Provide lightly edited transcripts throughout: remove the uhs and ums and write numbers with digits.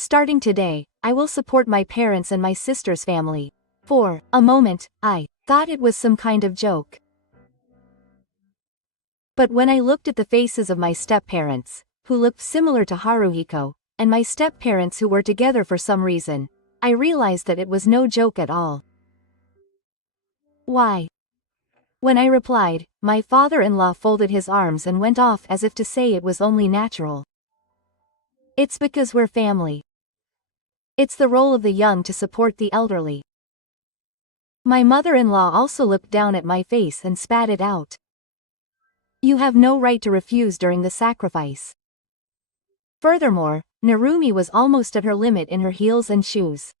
Starting today, I will support my parents and my sister's family. For a moment, I thought it was some kind of joke. But when I looked at the faces of my step-parents, who looked similar to Haruhiko, and my step-parents who were together for some reason, I realized that it was no joke at all. Why? When I replied, my father-in-law folded his arms and went off as if to say it was only natural. It's because we're family. It's the role of the young to support the elderly. My mother-in-law also looked down at my face and spat it out. You have no right to refuse during the sacrifice. Furthermore, Narumi was almost at her limit in her heels and shoes.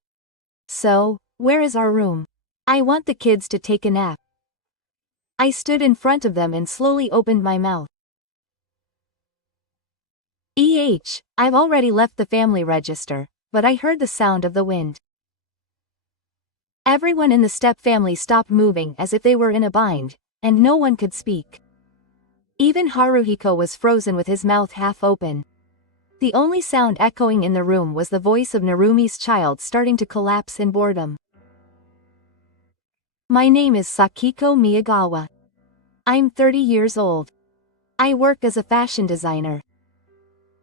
So, where is our room? I want the kids to take a nap. I stood in front of them and slowly opened my mouth. I've already left the family register, but I heard the sound of the wind. Everyone in the step family stopped moving as if they were in a bind, and no one could speak. Even Haruhiko was frozen with his mouth half open. The only sound echoing in the room was the voice of Narumi's child starting to collapse in boredom. My name is Sakiko Miyagawa. I'm 30 years old. I work as a fashion designer.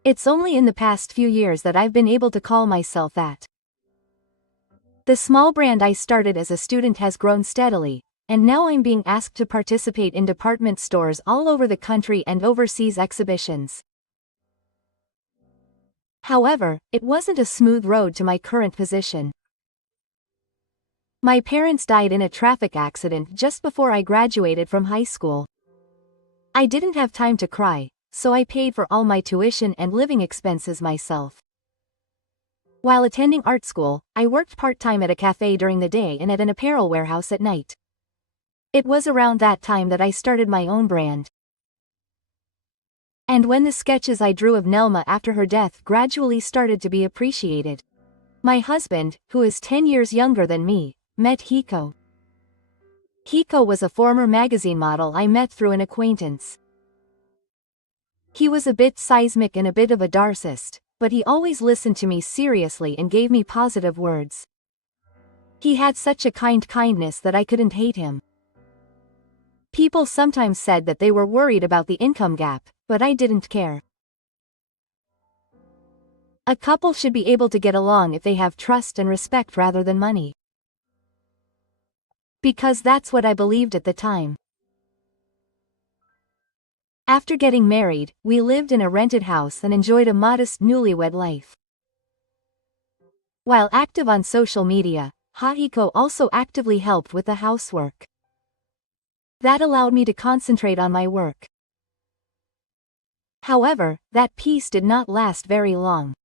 It's only in the past few years that I've been able to call myself that. The small brand I started as a student has grown steadily, and now I'm being asked to participate in department stores all over the country and overseas exhibitions. However, it wasn't a smooth road to my current position. My parents died in a traffic accident just before I graduated from high school. I didn't have time to cry, so I paid for all my tuition and living expenses myself. While attending art school, I worked part-time at a cafe during the day and at an apparel warehouse at night. It was around that time that I started my own brand. And when the sketches I drew of Nelma after her death gradually started to be appreciated, my husband, who is 10 years younger than me, met Hiko. Hiko was a former magazine model I met through an acquaintance. He was a bit seismic and a bit of a narcissist, but he always listened to me seriously and gave me positive words. He had such a kindness that I couldn't hate him. People sometimes said that they were worried about the income gap, but I didn't care. A couple should be able to get along if they have trust and respect rather than money. Because that's what I believed at the time. After getting married, we lived in a rented house and enjoyed a modest newlywed life. While active on social media, Hahiko also actively helped with the housework. That allowed me to concentrate on my work. However, that peace did not last very long.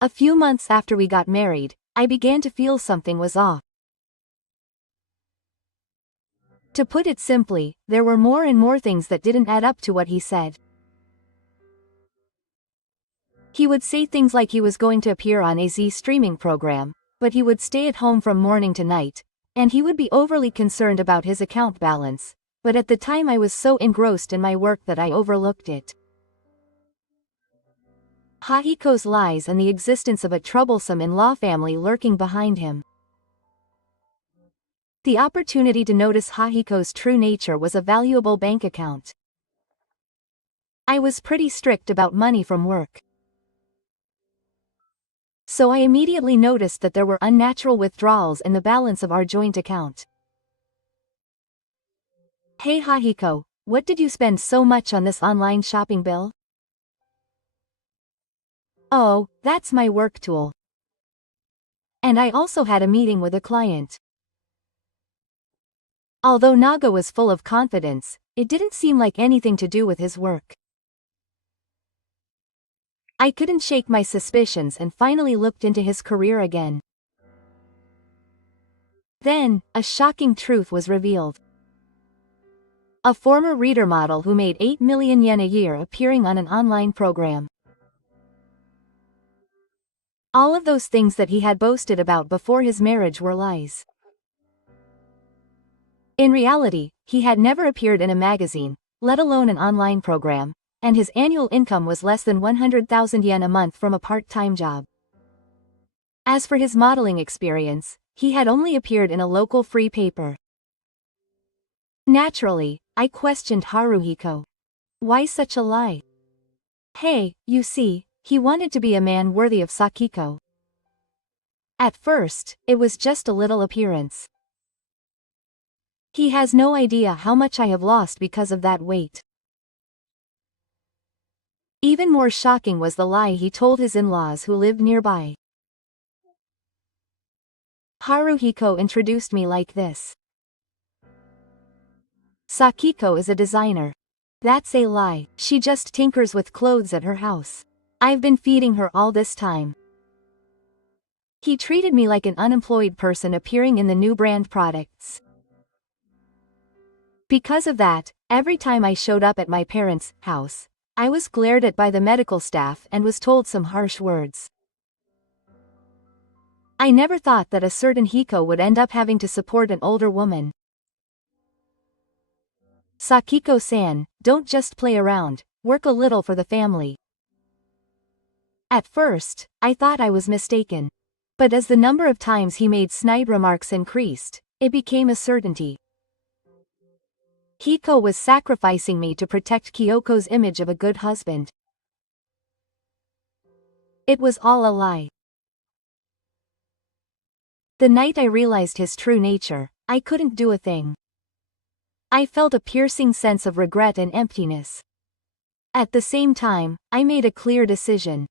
A few months after we got married, I began to feel something was off. To put it simply, there were more and more things that didn't add up to what he said. He would say things like he was going to appear on a Z streaming program, but he would stay at home from morning to night, and he would be overly concerned about his account balance, but at the time I was so engrossed in my work that I overlooked it. Hahiko's lies and the existence of a troublesome in-law family lurking behind him. The opportunity to notice Hahiko's true nature was a valuable bank account. I was pretty strict about money from work. So I immediately noticed that there were unnatural withdrawals in the balance of our joint account. Hey Hahiko, what did you spend so much on this online shopping bill? Oh, that's my work tool. And I also had a meeting with a client. Although Naga was full of confidence, it didn't seem like anything to do with his work. I couldn't shake my suspicions and finally looked into his career again. Then, a shocking truth was revealed. A former reader model who made 8 million yen a year appearing on an online program. All of those things that he had boasted about before his marriage were lies. In reality, he had never appeared in a magazine, let alone an online program, and his annual income was less than 100,000 yen a month from a part-time job. As for his modeling experience, he had only appeared in a local free paper. Naturally, I questioned Haruhiko. Why such a lie? Hey, you see, he wanted to be a man worthy of Sakiko. At first, it was just a little appearance. He has no idea how much I have lost because of that weight. Even more shocking was the lie he told his in-laws who lived nearby. Haruhiko introduced me like this. Sakiko is a designer. That's a lie, she just tinkers with clothes at her house. I've been feeding her all this time. He treated me like an unemployed person appearing in the new brand products. Because of that, every time I showed up at my parents' house, I was glared at by the medical staff and was told some harsh words. I never thought that a certain Hiko would end up having to support an older woman. Sakiko-san, don't just play around, work a little for the family. At first, I thought I was mistaken. But as the number of times he made snide remarks increased, it became a certainty. Hiko was sacrificing me to protect Kyoko's image of a good husband. It was all a lie. The night I realized his true nature, I couldn't do a thing. I felt a piercing sense of regret and emptiness. At the same time, I made a clear decision.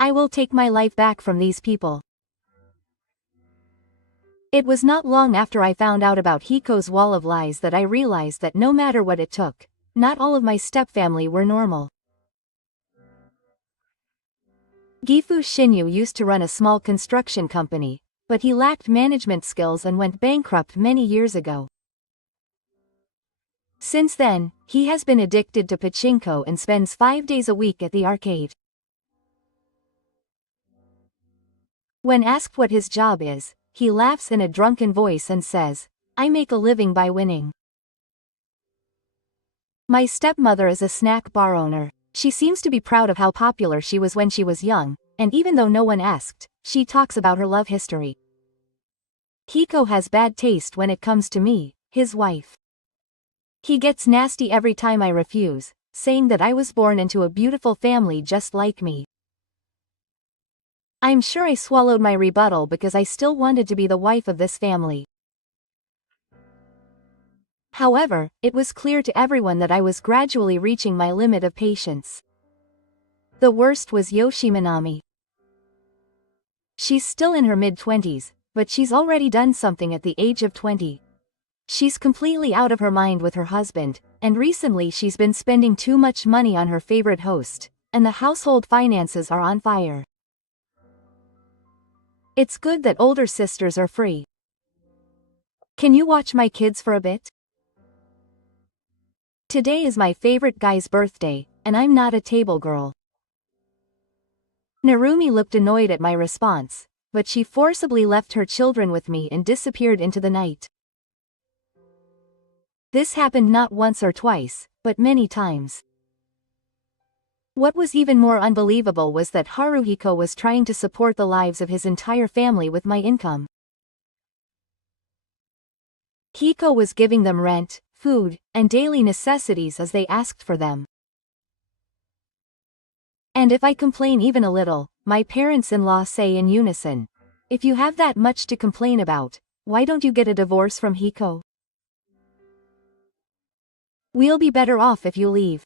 I will take my life back from these people. It was not long after I found out about Hiko's wall of lies that I realized that no matter what it took, not all of my stepfamily were normal. Gifu Shinyu used to run a small construction company, but he lacked management skills and went bankrupt many years ago. Since then, he has been addicted to pachinko and spends 5 days a week at the arcade. When asked what his job is, he laughs in a drunken voice and says, "I make a living by winning." My stepmother is a snack bar owner. She seems to be proud of how popular she was when she was young, and even though no one asked, she talks about her love history. Hiko has bad taste when it comes to me, his wife. He gets nasty every time I refuse, saying that I was born into a beautiful family just like me. I'm sure I swallowed my rebuttal because I still wanted to be the wife of this family. However, it was clear to everyone that I was gradually reaching my limit of patience. The worst was Yoshiminami. She's still in her mid-20s, but she's already done something at the age of 20. She's completely out of her mind with her husband, and recently she's been spending too much money on her favorite host, and the household finances are on fire. It's good that older sisters are free. Can you watch my kids for a bit? Today is my favorite guy's birthday, and I'm not a table girl. Narumi looked annoyed at my response, but she forcibly left her children with me and disappeared into the night. This happened not once or twice, but many times. What was even more unbelievable was that Haruhiko was trying to support the lives of his entire family with my income. Hiko was giving them rent, food, and daily necessities as they asked for them. And if I complain even a little, my parents-in-law say in unison, "If you have that much to complain about, why don't you get a divorce from Hiko? We'll be better off if you leave."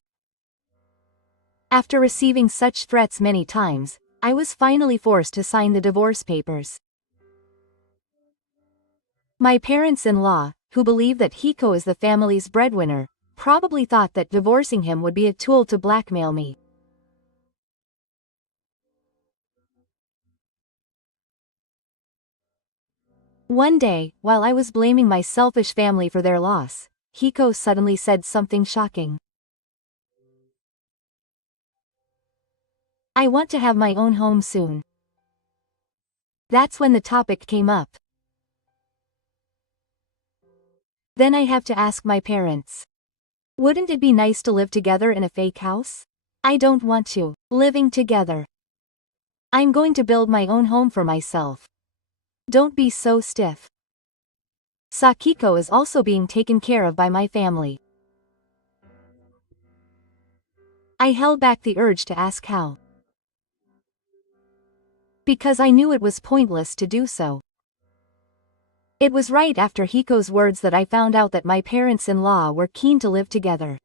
After receiving such threats many times, I was finally forced to sign the divorce papers. My parents-in-law, who believe that Hiko is the family's breadwinner, probably thought that divorcing him would be a tool to blackmail me. One day, while I was blaming my selfish family for their loss, Hiko suddenly said something shocking. "I want to have my own home soon." That's when the topic came up. Then I have to ask my parents. Wouldn't it be nice to live together in a fake house? I don't want to. Living together. I'm going to build my own home for myself. Don't be so stiff. Sakiko is also being taken care of by my family. I held back the urge to ask how. Because I knew it was pointless to do so. It was right after Hiko's words that I found out that my parents-in-law were keen to live together.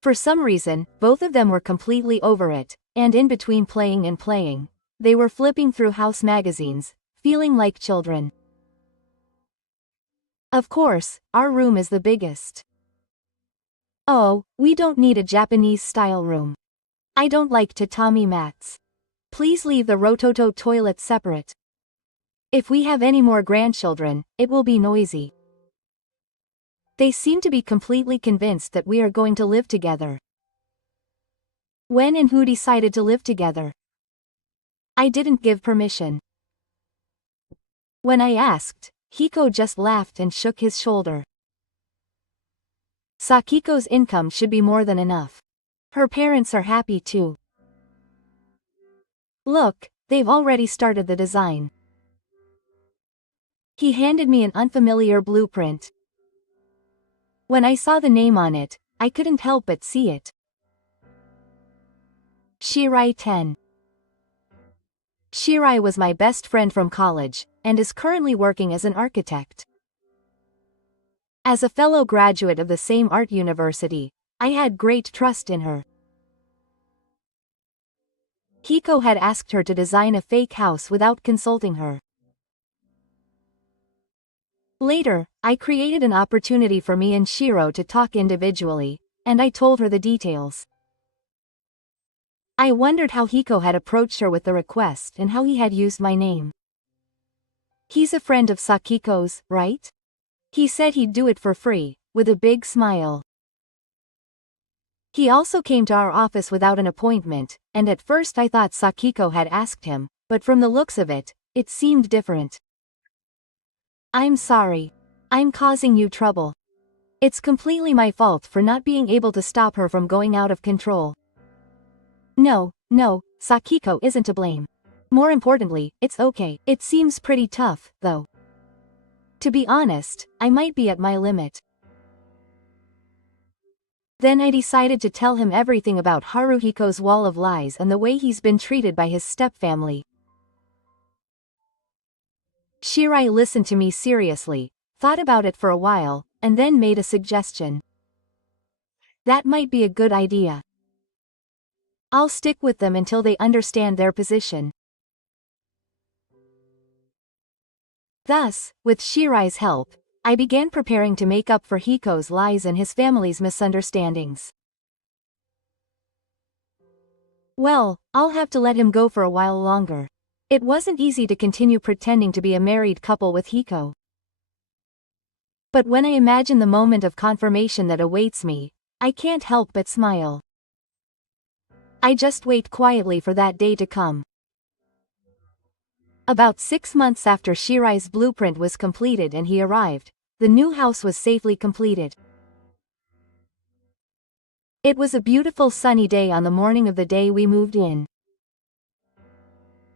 For some reason, both of them were completely over it, and in between playing and playing, they were flipping through house magazines, feeling like children. Of course, our room is the biggest. Oh, we don't need a Japanese-style room. I don't like tatami mats. Please leave the rototo toilet separate. If we have any more grandchildren, it will be noisy. They seem to be completely convinced that we are going to live together. When and who decided to live together? I didn't give permission. When I asked, Hiko just laughed and shook his shoulder. Sakiko's income should be more than enough. Her parents are happy too. Look, they've already started the design. He handed me an unfamiliar blueprint. When I saw the name on it, I couldn't help but see it. Shirai 10. Shirai was my best friend from college, and is currently working as an architect. As a fellow graduate of the same art university, I had great trust in her. Hiko had asked her to design a fake house without consulting her. Later, I created an opportunity for me and Shiro to talk individually, and I told her the details. I wondered how Hiko had approached her with the request and how he had used my name. He's a friend of Sakiko's, right? He said he'd do it for free, with a big smile. He also came to our office without an appointment, and at first I thought Sakiko had asked him, but from the looks of it, it seemed different. I'm sorry. I'm causing you trouble. It's completely my fault for not being able to stop her from going out of control. No, Sakiko isn't to blame. More importantly, it's okay. It seems pretty tough, though. To be honest, I might be at my limit. Then I decided to tell him everything about Haruhiko's wall of lies and the way he's been treated by his stepfamily. Shirai listened to me seriously, thought about it for a while, and then made a suggestion. That might be a good idea. I'll stick with them until they understand their position. Thus, with Shirai's help, I began preparing to make up for Hiko's lies and his family's misunderstandings. Well, I'll have to let him go for a while longer. It wasn't easy to continue pretending to be a married couple with Hiko. But when I imagine the moment of confirmation that awaits me, I can't help but smile. I just wait quietly for that day to come. About 6 months after Shirai's blueprint was completed and he arrived, the new house was safely completed. It was a beautiful sunny day on the morning of the day we moved in.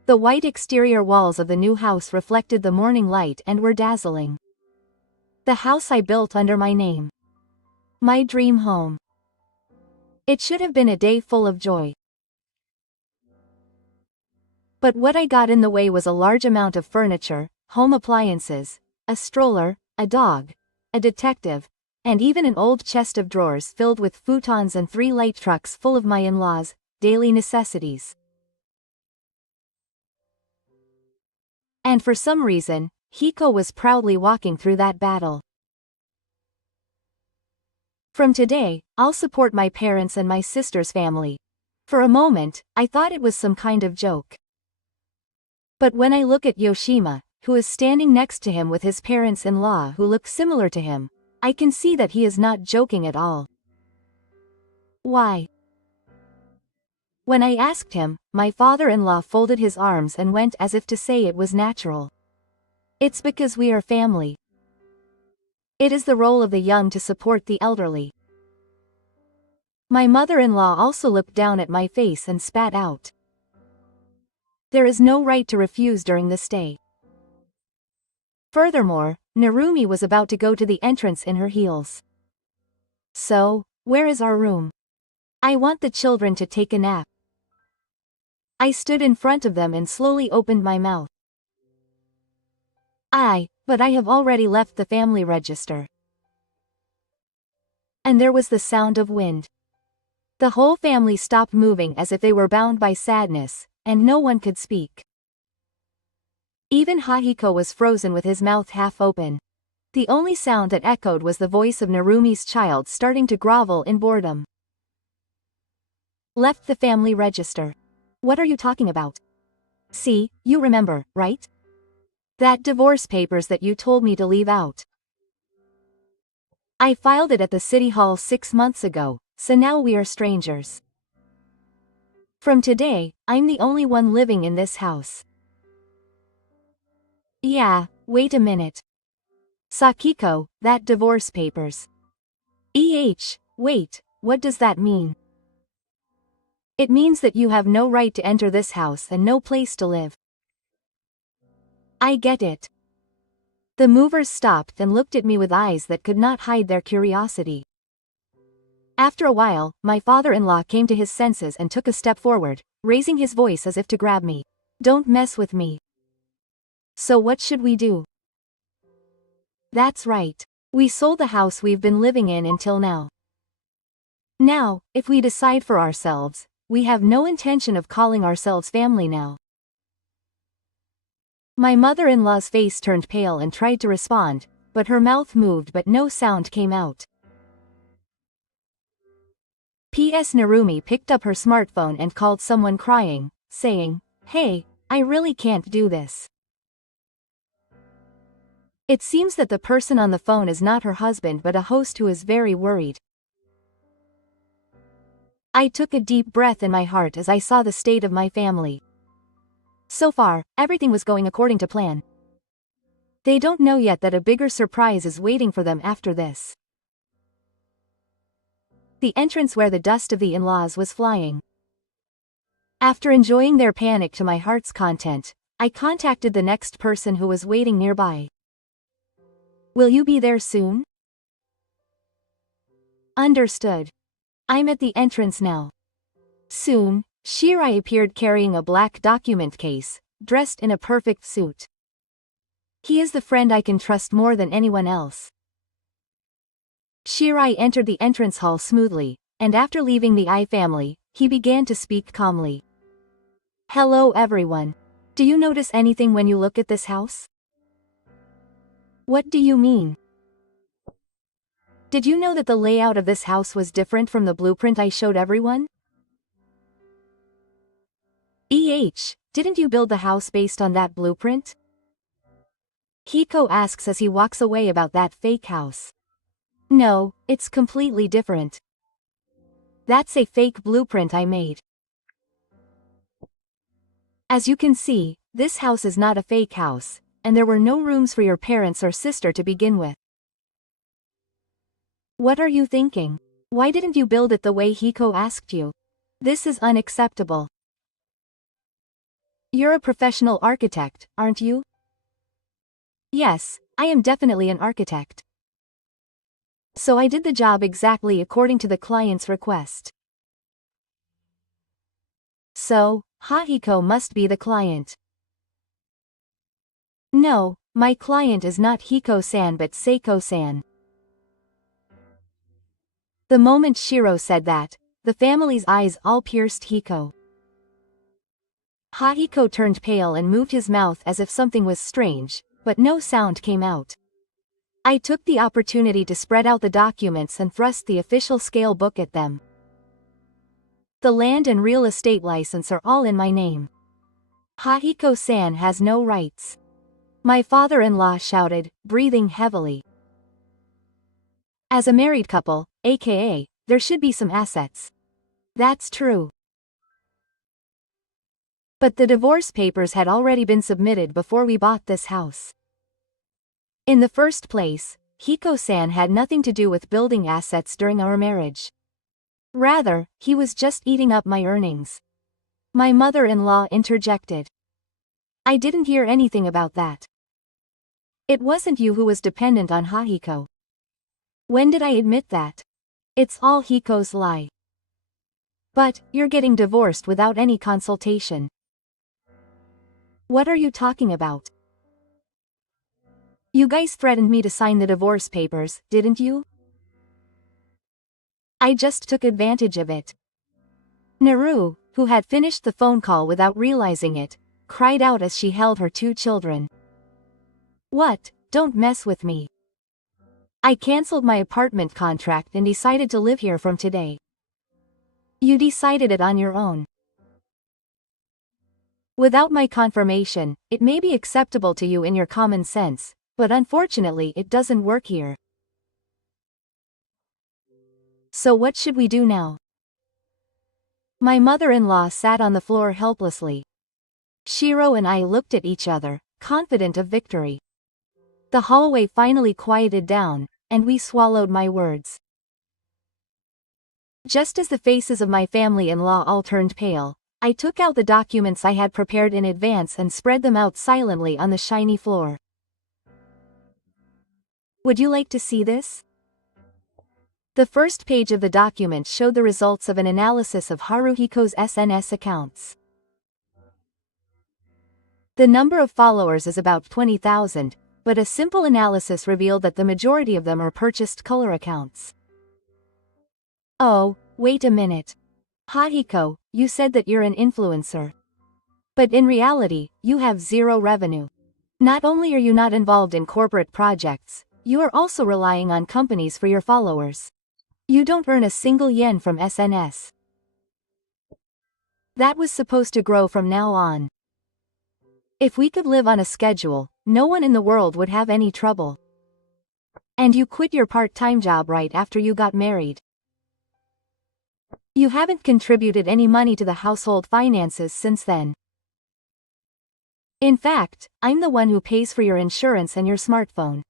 The white exterior walls of the new house reflected the morning light and were dazzling. The house I built under my name. My dream home. It should have been a day full of joy. But what I got in the way was a large amount of furniture, home appliances, a stroller, a dog, a detective, and even an old chest of drawers filled with futons and 3 light trucks full of my in-laws' daily necessities. And for some reason, Hiko was proudly walking through that battle. From today, I'll support my parents and my sister's family. For a moment, I thought it was some kind of joke. But when I look at Yoshima, who is standing next to him with his parents-in-law who look similar to him, I can see that he is not joking at all. Why? When I asked him, my father-in-law folded his arms and went as if to say it was natural. It's because we are family. It is the role of the young to support the elderly. My mother-in-law also looked down at my face and spat out. There is no right to refuse during the stay. Furthermore, Narumi was about to go to the entrance in her heels. So, where is our room? I want the children to take a nap. I stood in front of them and slowly opened my mouth. But I have already left the family register. And there was the sound of wind. The whole family stopped moving as if they were bound by sadness, and no one could speak. Even Hahiko was frozen with his mouth half open. The only sound that echoed was the voice of Narumi's child starting to grovel in boredom. Left the family register. What are you talking about? See, you remember, right? That divorce papers that you told me to leave out. I filed it at the city hall 6 months ago, so now we are strangers. From today, I'm the only one living in this house. Yeah, wait a minute. Sakiko, that divorce papers. Wait, what does that mean? It means that you have no right to enter this house and no place to live. I get it. The movers stopped and looked at me with eyes that could not hide their curiosity. After a while, my father-in-law came to his senses and took a step forward, raising his voice as if to grab me. Don't mess with me. So what should we do? That's right. We sold the house we've been living in until now. Now, if we decide for ourselves, we have no intention of calling ourselves family now. My mother-in-law's face turned pale and tried to respond, but her mouth moved but no sound came out. P.S. Narumi picked up her smartphone and called someone crying, saying, "Hey, I really can't do this." It seems that the person on the phone is not her husband but a host who is very worried. I took a deep breath in my heart as I saw the state of my family. So far, everything was going according to plan. They don't know yet that a bigger surprise is waiting for them after this. The entrance where the dust of the in-laws was flying. After enjoying their panic to my heart's content, I contacted the next person who was waiting nearby. Will you be there soon? Understood. I'm at the entrance now. Soon, Shirai appeared carrying a black document case, dressed in a perfect suit. He is the friend I can trust more than anyone else. Shirai entered the entrance hall smoothly, and after leaving the I family, he began to speak calmly. Hello everyone. Do you notice anything when you look at this house? What do you mean? Did you know that the layout of this house was different from the blueprint I showed everyone? Didn't you build the house based on that blueprint? Hiko asks as he walks away about that fake house. No, it's completely different. That's a fake blueprint I made. As you can see, this house is not a fake house, and there were no rooms for your parents or sister to begin with. What are you thinking? Why didn't you build it the way Hiko asked you? This is unacceptable. You're a professional architect, aren't you? Yes, I am definitely an architect. So I did the job exactly according to the client's request. So, Hahiko must be the client. No, my client is not Hiko-san but Seiko-san. The moment Shiro said that, the family's eyes all pierced Hiko. Hahiko turned pale and moved his mouth as if something was strange, but no sound came out. I took the opportunity to spread out the documents and thrust the official scale book at them. The land and real estate license are all in my name. Hahiko-san has no rights. My father-in-law shouted, breathing heavily. As a married couple, aka, there should be some assets. That's true. But the divorce papers had already been submitted before we bought this house. In the first place, Hiko-san had nothing to do with building assets during our marriage. Rather, he was just eating up my earnings. My mother-in-law interjected. I didn't hear anything about that. It wasn't you who was dependent on Hahiko. When did I admit that? It's all Hiko's lie. But, you're getting divorced without any consultation. What are you talking about? You guys threatened me to sign the divorce papers, didn't you? I just took advantage of it. Naru, who had finished the phone call without realizing it, cried out as she held her 2 children. What? Don't mess with me. I cancelled my apartment contract and decided to live here from today. You decided it on your own. Without my confirmation, it may be acceptable to you in your common sense, but unfortunately it doesn't work here. So what should we do now? My mother-in-law sat on the floor helplessly. Shiro and I looked at each other, confident of victory. The hallway finally quieted down, and we swallowed my words. Just as the faces of my family-in-law all turned pale, I took out the documents I had prepared in advance and spread them out silently on the shiny floor. Would you like to see this? The first page of the document showed the results of an analysis of Haruhiko's SNS accounts. The number of followers is about 20,000, but a simple analysis revealed that the majority of them are purchased color accounts. Oh, wait a minute. Hahiko, you said that you're an influencer. But in reality, you have zero revenue. Not only are you not involved in corporate projects, you are also relying on companies for your followers. You don't earn a single yen from SNS. That was supposed to grow from now on. If we could live on a schedule, no one in the world would have any trouble. And you quit your part-time job right after you got married. You haven't contributed any money to the household finances since then. In fact, I'm the one who pays for your insurance and your smartphone.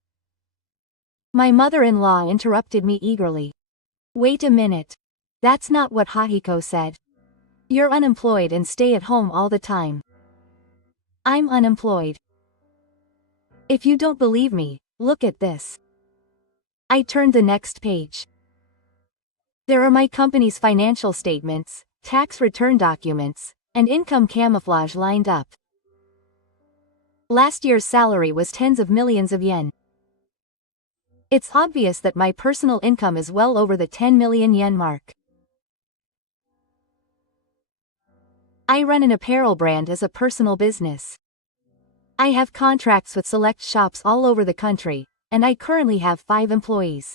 My mother-in-law interrupted me eagerly. Wait a minute. That's not what Hahiko said. You're unemployed and stay at home all the time. I'm unemployed. If you don't believe me, look at this. I turned the next page. There are my company's financial statements, tax return documents, and income camouflage lined up. Last year's salary was tens of millions of yen. It's obvious that my personal income is well over the 10 million yen mark. I run an apparel brand as a personal business. I have contracts with select shops all over the country, and I currently have 5 employees.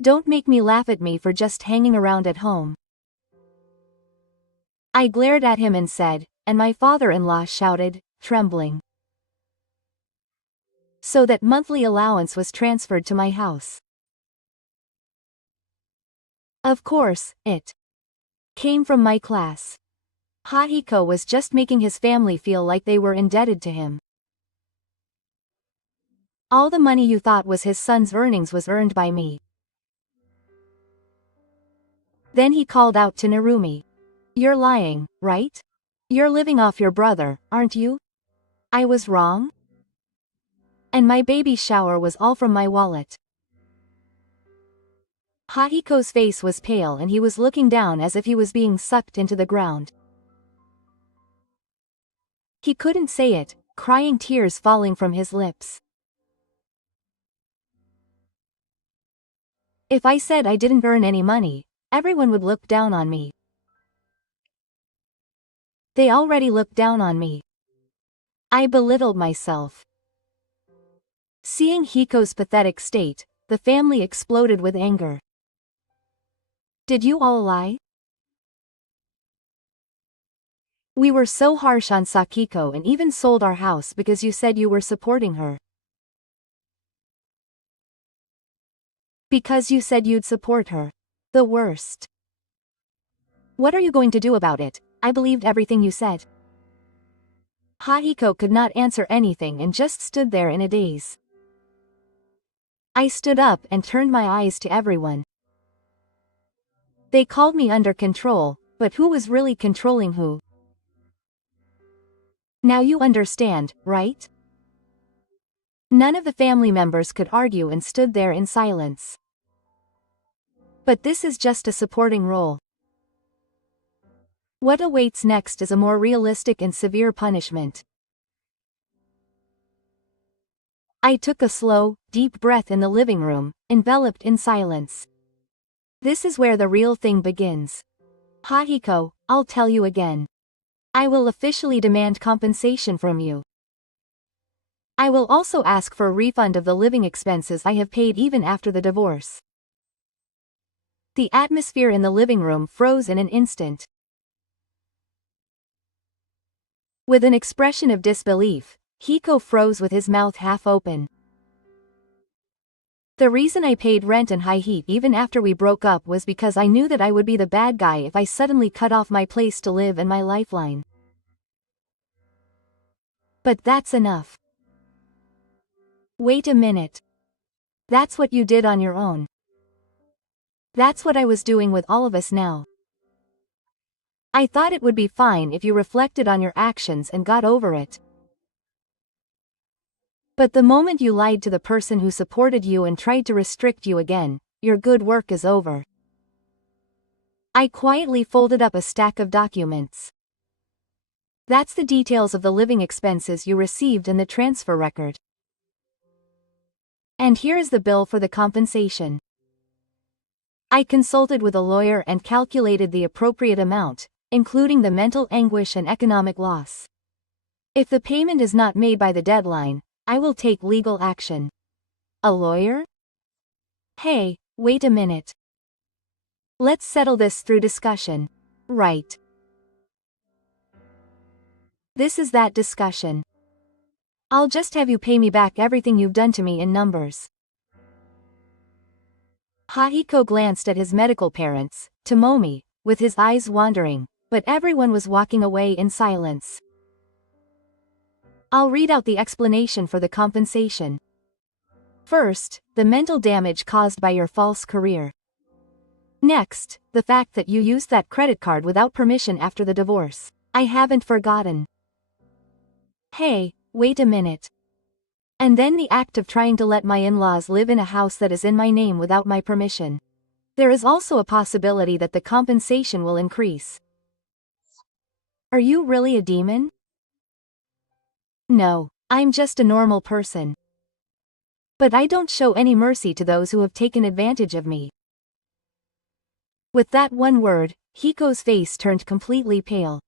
Don't make me laugh at me for just hanging around at home. I glared at him and said, and my father-in-law shouted, trembling. So that monthly allowance was transferred to my house. Of course, it came from my class. Hahiko was just making his family feel like they were indebted to him. All the money you thought was his son's earnings was earned by me. Then he called out to Narumi. You're lying, right? You're living off your brother, aren't you? I was wrong? And my baby shower was all from my wallet. Hahiko's face was pale and he was looking down as if he was being sucked into the ground. He couldn't say it, crying tears falling from his lips. If I said I didn't earn any money, everyone would look down on me. They already looked down on me. I belittled myself. Seeing Hiko's pathetic state, the family exploded with anger. Did you all lie? We were so harsh on Sakiko and even sold our house because you said you were supporting her. Because you said you'd support her. The worst. What are you going to do about it? I believed everything you said. Hahiko could not answer anything and just stood there in a daze. I stood up and turned my eyes to everyone. They called me under control, but who was really controlling who? Now you understand, right? None of the family members could argue and stood there in silence. But this is just a supporting role. What awaits next is a more realistic and severe punishment. I took a slow, deep breath in the living room, enveloped in silence. This is where the real thing begins. Hahiko, I'll tell you again. I will officially demand compensation from you. I will also ask for a refund of the living expenses I have paid even after the divorce. The atmosphere in the living room froze in an instant. With an expression of disbelief, Hiko froze with his mouth half open. The reason I paid rent in high heat even after we broke up was because I knew that I would be the bad guy if I suddenly cut off my place to live and my lifeline. But that's enough. Wait a minute. That's what you did on your own. That's what I was doing with all of us now. I thought it would be fine if you reflected on your actions and got over it. But the moment you lied to the person who supported you and tried to restrict you again, your good work is over. I quietly folded up a stack of documents. That's the details of the living expenses you received in the transfer record. And here is the bill for the compensation. I consulted with a lawyer and calculated the appropriate amount, including the mental anguish and economic loss. If the payment is not made by the deadline, I will take legal action. A lawyer? Hey, wait a minute. Let's settle this through discussion. Right. This is that discussion. I'll just have you pay me back everything you've done to me in numbers. Hahiko glanced at his medical parents, Tomomi, with his eyes wandering, but everyone was walking away in silence. I'll read out the explanation for the compensation. First, the mental damage caused by your false career. Next, the fact that you used that credit card without permission after the divorce. I haven't forgotten. Hey, wait a minute. And then the act of trying to let my in-laws live in a house that is in my name without my permission. There is also a possibility that the compensation will increase. Are you really a demon? No, I'm just a normal person. But I don't show any mercy to those who have taken advantage of me. With that one word, Hiko's face turned completely pale.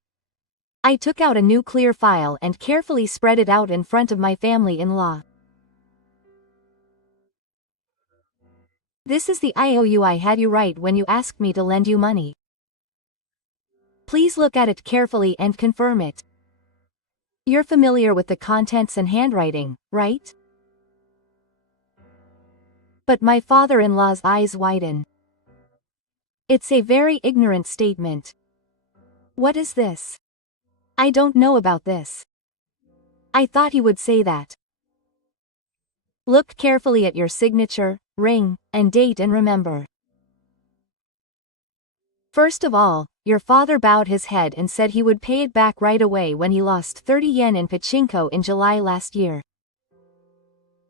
I took out a new clear file and carefully spread it out in front of my family-in-law. This is the IOU I had you write when you asked me to lend you money. Please look at it carefully and confirm it. You're familiar with the contents and handwriting, right? But my father-in-law's eyes widen. It's a very ignorant statement. What is this? I don't know about this. I thought he would say that. Look carefully at your signature, ring, and date and remember. First of all, your father bowed his head and said he would pay it back right away when he lost 30 yen in pachinko in July last year.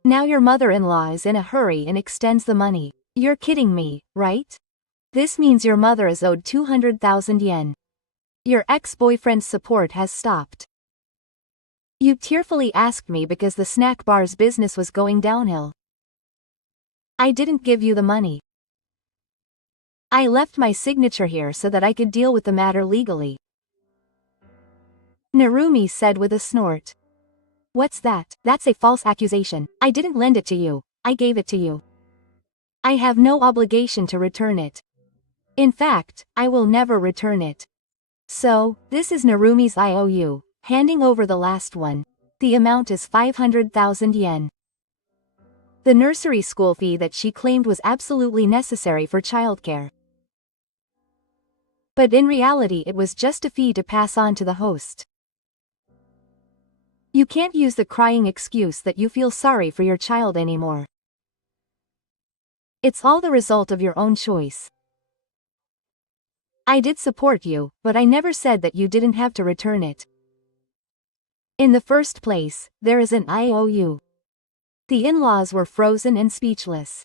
Now your mother-in-law is in a hurry and extends the money. You're kidding me, right? This means your mother is owed 200,000 yen. Your ex-boyfriend's support has stopped. You tearfully asked me because the snack bar's business was going downhill. I didn't give you the money. I left my signature here so that I could deal with the matter legally. Narumi said with a snort. What's that? That's a false accusation. I didn't lend it to you, I gave it to you. I have no obligation to return it. In fact, I will never return it. So, this is Narumi's IOU, handing over the last one. The amount is 500,000 yen. The nursery school fee that she claimed was absolutely necessary for childcare. But in reality it was just a fee to pass on to the host. You can't use the crying excuse that you feel sorry for your child anymore. It's all the result of your own choice. I did support you, but I never said that you didn't have to return it. In the first place, there is an IOU. The in-laws were frozen and speechless.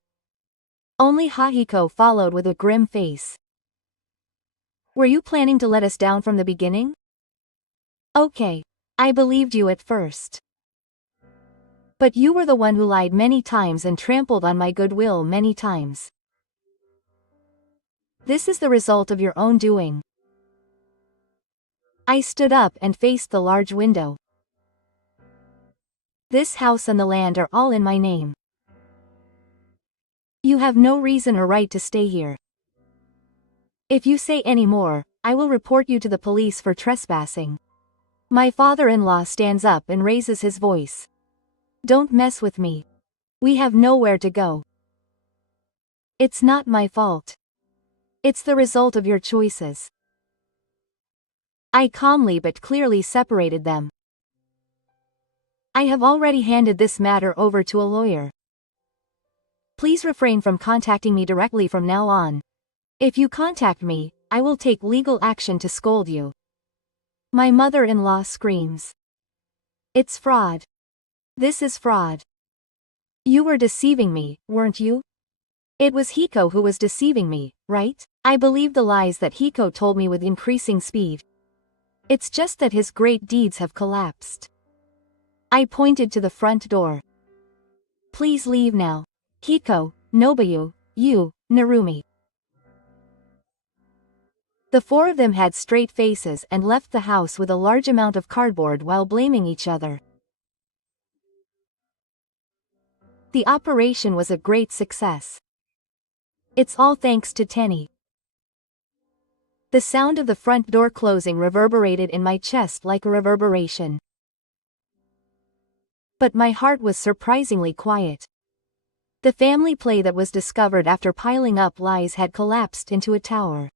Only Hahiko followed with a grim face. Were you planning to let us down from the beginning? Okay. I believed you at first. But you were the one who lied many times and trampled on my goodwill many times. This is the result of your own doing. I stood up and faced the large window. This house and the land are all in my name. You have no reason or right to stay here. If you say any more, I will report you to the police for trespassing. My father-in-law stands up and raises his voice. Don't mess with me. We have nowhere to go. It's not my fault. It's the result of your choices. I calmly but clearly separated them. I have already handed this matter over to a lawyer. Please refrain from contacting me directly from now on. If you contact me, I will take legal action to scold you. My mother-in-law screams. It's fraud. This is fraud. You were deceiving me, weren't you? It was Hiko who was deceiving me, right? I believed the lies that Hiko told me with increasing speed. It's just that his great deeds have collapsed. I pointed to the front door. Please leave now. Hiko, Nobuyu, you, Narumi. The four of them had straight faces and left the house with a large amount of cardboard while blaming each other. The operation was a great success. It's all thanks to Tenny. The sound of the front door closing reverberated in my chest like a reverberation. But my heart was surprisingly quiet. The family play that was discovered after piling up lies had collapsed into a tower.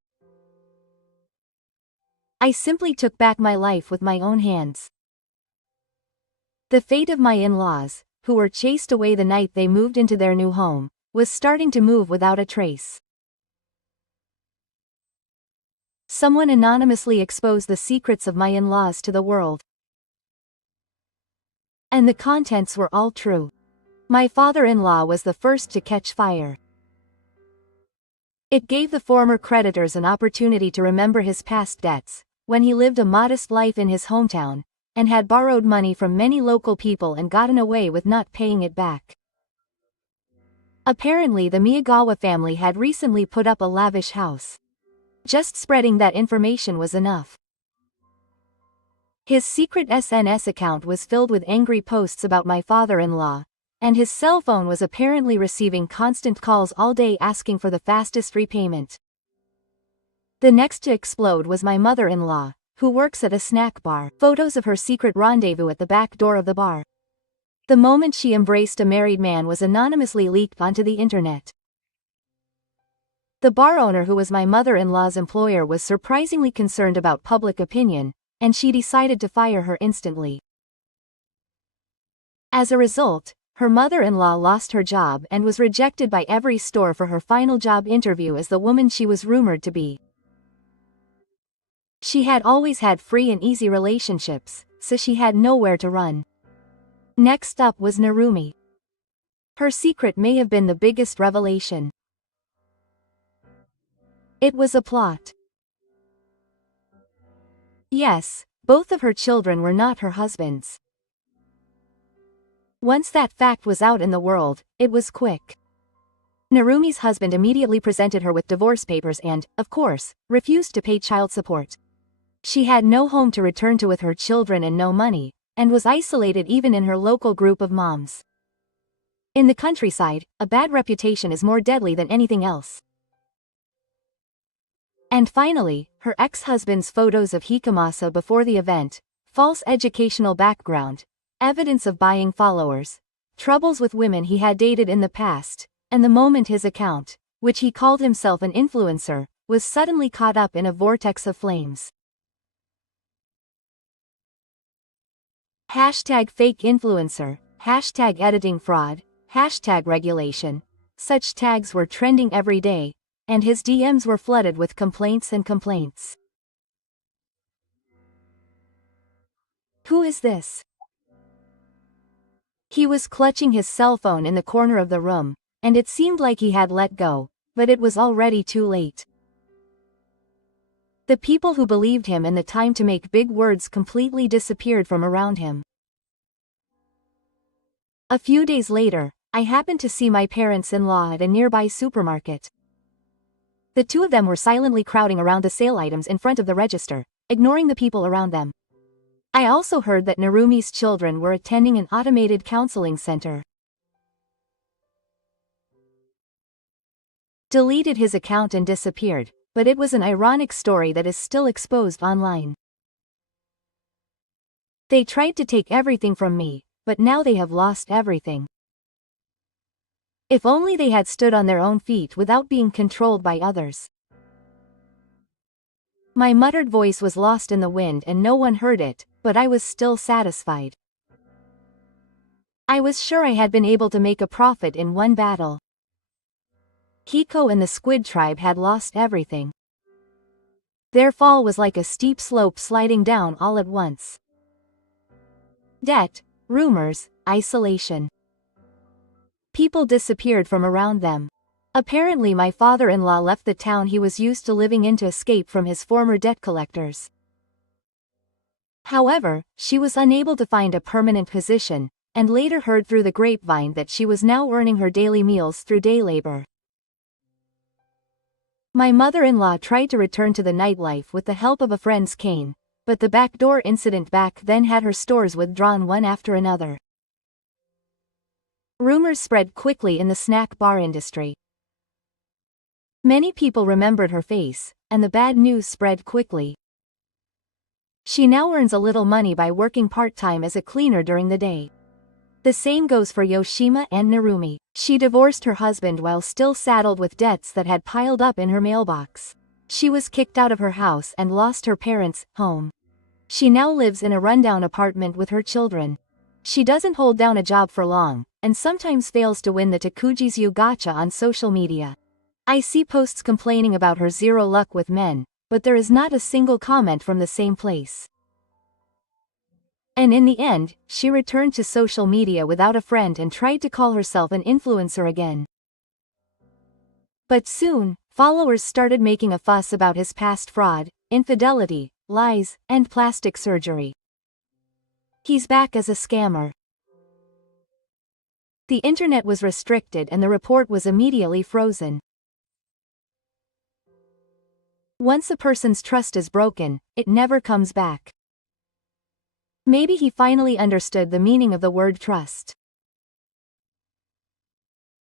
I simply took back my life with my own hands. The fate of my in-laws, who were chased away the night they moved into their new home, was starting to move without a trace. Someone anonymously exposed the secrets of my in-laws to the world. And the contents were all true. My father-in-law was the first to catch fire. It gave the former creditors an opportunity to remember his past debts, when he lived a modest life in his hometown, and had borrowed money from many local people and gotten away with not paying it back. Apparently the Miyagawa family had recently put up a lavish house. Just spreading that information was enough. His secret SNS account was filled with angry posts about my father-in-law, and his cell phone was apparently receiving constant calls all day asking for the fastest repayment. The next to explode was my mother-in-law, who works at a snack bar. Photos of her secret rendezvous at the back door of the bar. The moment she embraced a married man was anonymously leaked onto the internet. The bar owner, who was my mother-in-law's employer, was surprisingly concerned about public opinion, and she decided to fire her instantly. As a result, her mother-in-law lost her job and was rejected by every store for her final job interview as the woman she was rumored to be. She had always had free and easy relationships, so she had nowhere to run. Next up was Narumi. Her secret may have been the biggest revelation. It was a plot. Yes, both of her children were not her husband's. Once that fact was out in the world, it was quick. Narumi's husband immediately presented her with divorce papers and, of course, refused to pay child support. She had no home to return to with her children and no money, and was isolated even in her local group of moms. In the countryside, a bad reputation is more deadly than anything else. And finally, her ex-husband's photos of Hikamasa before the event, false educational background, evidence of buying followers, troubles with women he had dated in the past, and the moment his account, which he called himself an influencer, was suddenly caught up in a vortex of flames. Hashtag fake influencer, hashtag editing fraud, hashtag regulation. such tags were trending every day, and his DMs were flooded with complaints and complaints. Who is this? He was clutching his cell phone in the corner of the room, and it seemed like he had let go, but it was already too late. The people who believed him and the time to make big words completely disappeared from around him. A few days later, I happened to see my parents-in-law at a nearby supermarket. The two of them were silently crowding around the sale items in front of the register, ignoring the people around them. I also heard that Narumi's children were attending an automated counseling center. Deleted his account and disappeared, but it was an ironic story that is still exposed online. They tried to take everything from me, but now they have lost everything. If only they had stood on their own feet without being controlled by others. My muttered voice was lost in the wind and no one heard it, but I was still satisfied. I was sure I had been able to make a profit in one battle. Hiko and the squid tribe had lost everything. Their fall was like a steep slope sliding down all at once. Debt, rumors, isolation. People disappeared from around them. Apparently my father-in-law left the town he was used to living in to escape from his former debt collectors. However, she was unable to find a permanent position, and later heard through the grapevine that she was now earning her daily meals through day labor. My mother-in-law tried to return to the nightlife with the help of a friend's cane, but the backdoor incident back then had her stores withdrawn one after another. Rumors spread quickly in the snack bar industry. Many people remembered her face, and the bad news spread quickly. She now earns a little money by working part-time as a cleaner during the day. The same goes for Yoshima and Narumi. She divorced her husband while still saddled with debts that had piled up in her mailbox. She was kicked out of her house and lost her parents' home. She now lives in a rundown apartment with her children. She doesn't hold down a job for long, and sometimes fails to win the Takujizu gacha on social media. I see posts complaining about her zero luck with men, but there is not a single comment from the same place. And in the end, she returned to social media without a friend and tried to call herself an influencer again. But soon, followers started making a fuss about his past fraud, infidelity, lies, and plastic surgery. He's back as a scammer. The internet was restricted and the report was immediately frozen. Once a person's trust is broken, it never comes back. Maybe he finally understood the meaning of the word trust.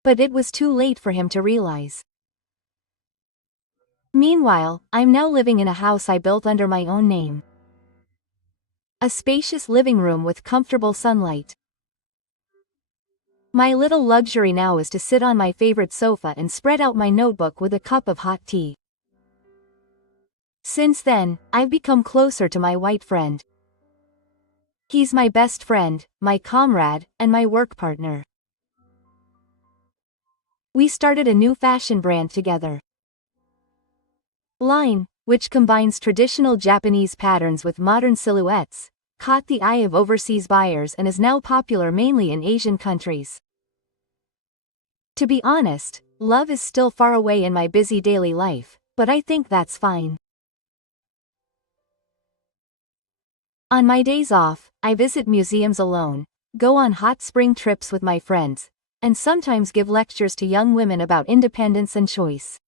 But it was too late for him to realize. Meanwhile, I'm now living in a house I built under my own name. A spacious living room with comfortable sunlight. My little luxury now is to sit on my favorite sofa and spread out my notebook with a cup of hot tea. Since then, I've become closer to my white friend. He's my best friend, my comrade, and my work partner. We started a new fashion brand together. Line, which combines traditional Japanese patterns with modern silhouettes, caught the eye of overseas buyers and is now popular mainly in Asian countries. To be honest, love is still far away in my busy daily life, but I think that's fine. On my days off, I visit museums alone, go on hot spring trips with my friends, and sometimes give lectures to young women about independence and choice.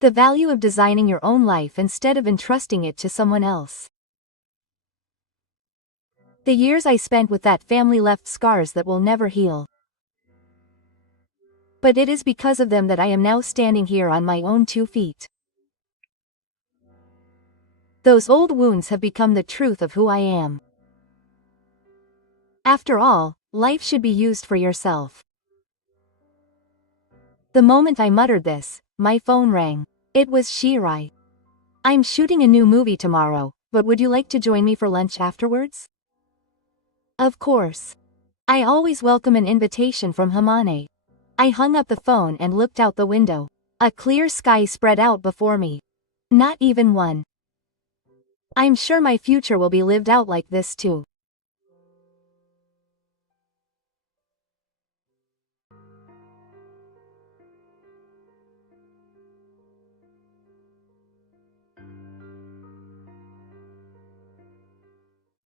The value of designing your own life instead of entrusting it to someone else. The years I spent with that family left scars that will never heal. But it is because of them that I am now standing here on my own 2 feet. Those old wounds have become the truth of who I am. After all, life should be used for yourself. The moment I muttered this, my phone rang. It was Shirai. I'm shooting a new movie tomorrow, but would you like to join me for lunch afterwards? Of course. I always welcome an invitation from Hamane. I hung up the phone and looked out the window. A clear sky spread out before me. Not even one. I'm sure my future will be lived out like this too.